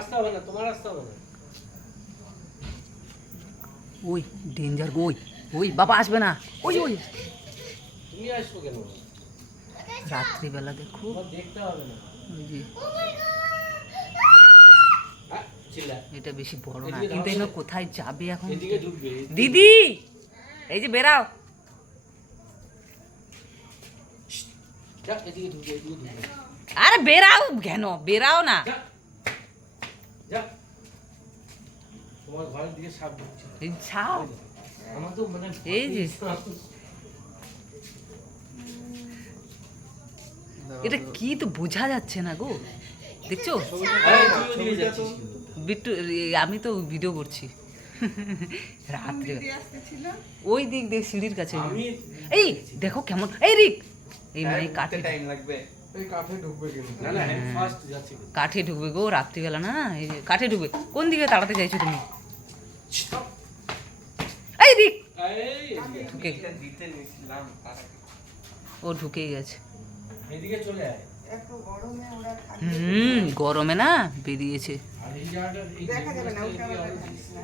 আসতে হবে না, তোমার আসতে হবে না। ওই ডেঞ্জার ওই ওই বাবা আসবে না। ওই ওই তুমি আসবো কেন? রাত্রিবেলা দেখো তোমার দেখতে হবে না। ওই যে চিল্লা এটা বেশি বড় না, এদিকে কিন্তু ঢাকো এগুলো না। কোথায় যাবে এখন? এদিকে ঢুকবে। দিদি এই যে বেরাও। যা, এদিকে ঢুকবে, এদিকে ঢুকবে। আরে বেরাও কেন? বেরাও না। যা, যা। তোমার ঘরের দিকে সাপ ঢুকছে। এই ছাও। আমার তো মানে এই যে এটা কি তো বোঝা যাচ্ছে না গো, দেখছো? এই, তুই ওদিকে যাচ্ছিস কিন্তু। বিট্টু আমি তো ভিডিও করছি রাত্রে ওই দিক দিয়ে সিঁড়ির কাছে। আমি এই দেখো কেমন, এই রিক এই মানে কাঠে টাইম লাগবে। এই কাঠে ঢুকবে কিন্তু। না না, আমি ফার্স্ট যাচ্ছি কিন্তু। কাঠে ঢুকবে গো রাত্রিবেলা না, এই যে কাঠে ঢুকবে। কোন দিকে তাড়াতে চাইছো তুমি? এই রিক এই, ঢুকে এটা দিতে নিছিলাম তার আগে। ও ঢুকেই গেছে। এদিকে চলে আয়। এত গরমে ওরা গরমে না বেরিয়েছে। আর এই জায়গাটা এই দেখা যাবে না, এই ওটা দিকে আবার আরো দেখাচ্ছি না।